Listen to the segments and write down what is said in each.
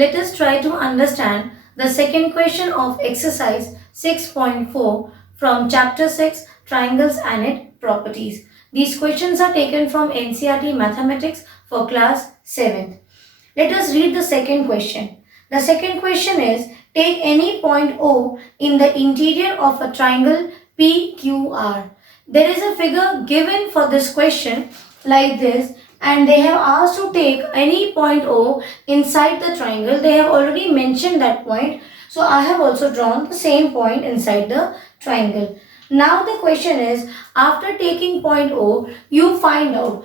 let us try to understand the second question of exercise 6.4 from chapter 6 Triangles and its Properties. These questions are taken from NCERT Mathematics for class 7th. Let us read the second question. The second question is, take any point O in the interior of a triangle PQR. There is a figure given for this question like this, and they have asked to take any point O inside the triangle. They have already mentioned that point. So I have also drawn the same point inside the triangle. Now the question is, after taking point O, you find out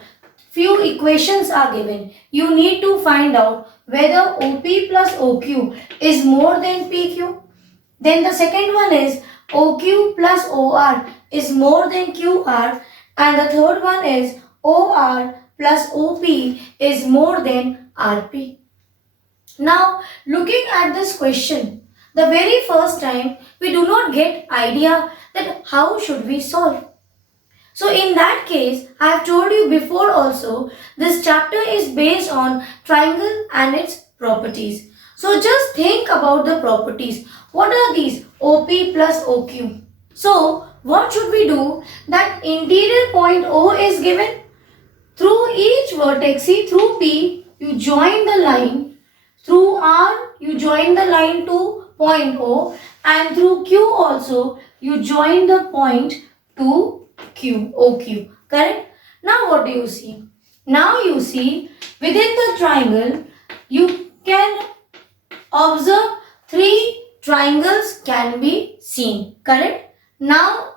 few equations are given. You need to find out whether OP plus OQ is more than PQ. Then the second one is OQ plus OR is more than QR, and the third one is OR plus OP is more than RP. Now looking at this question, the very first time we do not get idea that how should we solve. So in that case, I have told you before also, this chapter is based on triangle and its properties. So just think about the properties. What are these? OP plus OQ. So what should we do? That interior point O is given. Through each vertex, see, through P, you join the line. Through R, you join the line to point O, and through Q also, you join the point to OQ, correct? Now what do you see? Now you see within the triangle you can observe three triangles can be seen, correct? Now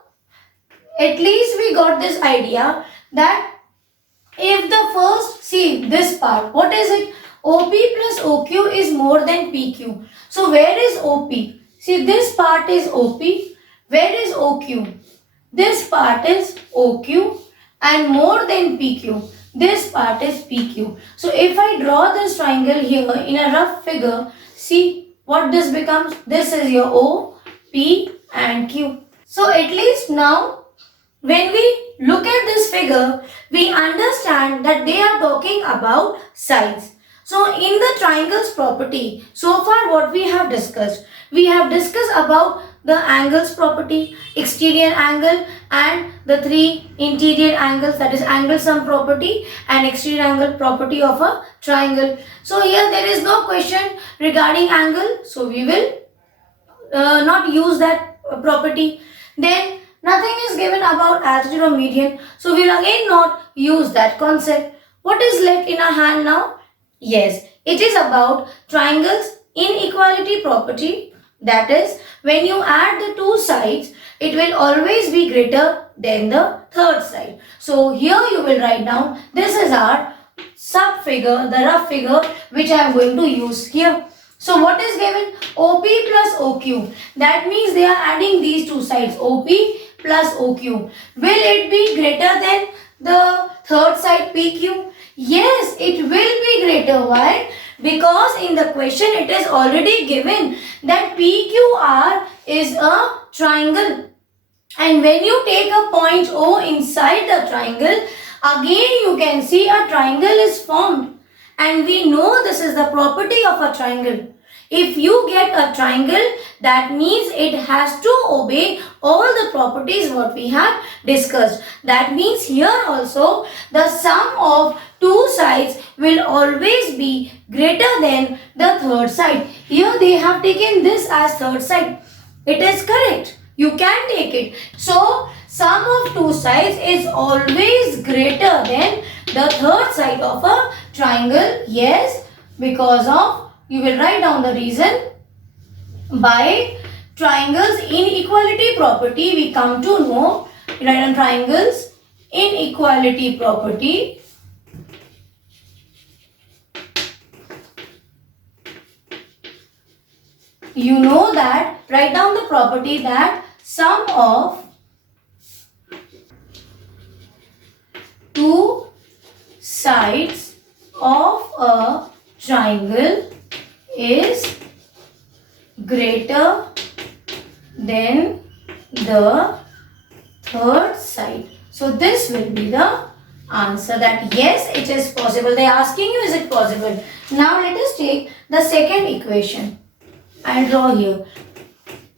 at least we got this idea that if the first, see this part, what is it? OP plus OQ is more than PQ. So where is OP? See, this part is OP. Where is OQ? This part is OQ, and more than PQ. This part is PQ. So if I draw this triangle here in a rough figure, see what this becomes? This is your O, P and Q. So at least now when we look at this figure, we understand that they are talking about sides. So in the triangles property, so far what we have discussed about the angles property, exterior angle and the three interior angles, that is angle sum property and exterior angle property of a triangle. So here there is no question regarding angle, so we will not use that property. Then nothing is given about altitude or median, so we will again not use that concept. What is left in our hand now? Yes, it is about triangles inequality property. That is, when you add the two sides, it will always be greater than the third side. So here you will write down, this is our sub figure, the rough figure which I am going to use here. So what is given? OP plus OQ. That means they are adding these two sides, OP plus OQ. Will it be greater than the third side PQ? Yes, it will be greater. Why? Because in the question it is already given that PQR is a triangle, and when you take a point O inside the triangle, again you can see a triangle is formed, and we know this is the property of a triangle. If you get a triangle, that means it has to obey all the properties what we have discussed. That means here also the sum of two sides will always be greater than the third side. Here they have taken this as third side. It is correct. You can take it. So sum of two sides is always greater than the third side of a triangle. Yes, because of, you will write down the reason. By triangles inequality property, we come to know, write down triangles inequality property. You know that, write down the property that sum of two sides of a triangle is greater than the third side. So this will be the answer that yes, it is possible. They are asking you, is it possible? Now let us take the second equation. I'll draw here.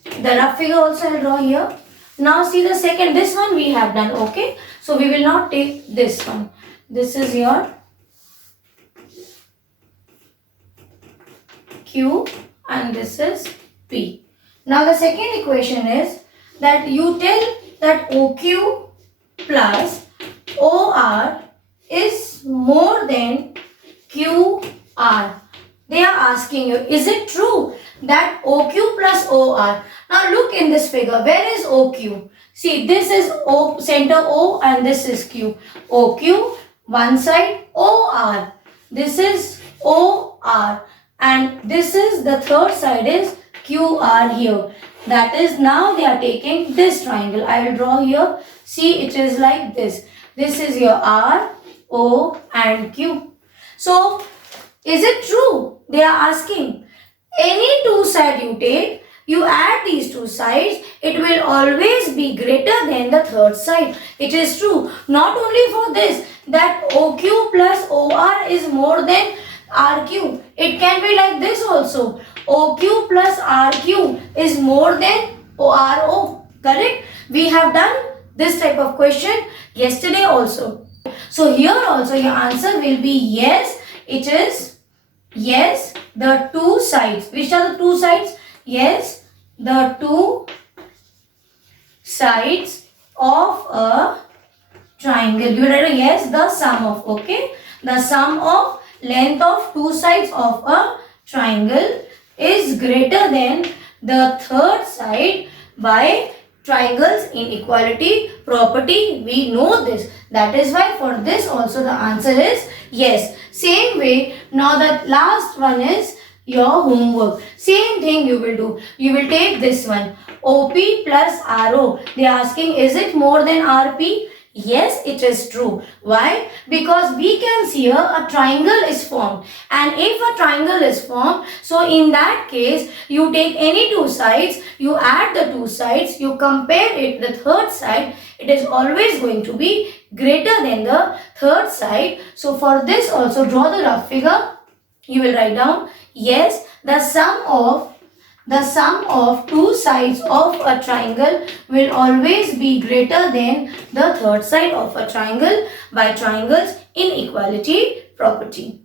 The rough figure also I'll draw here. Now see the second, this one we have done, okay? So we will not take this one. This is your Q and this is P. Now the second equation is that you tell that OQ plus OR is more than QR. They are asking you, is it true that OQ plus OR? Now look in this figure, where is OQ? See, this is O, center O and this is Q. OQ, one side, OR. This is OR and this is the third side is QR here. That is, now they are taking this triangle. I will draw here. See, it is like this. This is your R, O and Q. So, is it true? They are asking. Any two side you take, you add these two sides, it will always be greater than the third side. It is true. Not only for this, that OQ plus OR is more than RQ. It can be like this also. OQ plus RQ is more than ORO. Correct? We have done this type of question yesterday also. So here also your answer will be yes. It is yes, the two sides. Which are the two sides? Yes, the two sides of a triangle. You write yes, the sum of, okay? The sum of length of two sides of a triangle is greater than the third side by triangles inequality property. We know this. That is why for this also the answer is yes. Same way, now the last one is your homework. Same thing you will do. You will take this one. OP plus RO. They are asking, is it more than RP? Yes, it is true. Why? Because we can see here a triangle is formed. And if a triangle is formed, so in that case, you take any two sides, you add the two sides, you compare it, the third side, it is always going to be greater than the third side. So for this also, draw the rough figure. You will write down, yes, the sum of two sides of a triangle will always be greater than the third side of a triangle by triangles inequality property.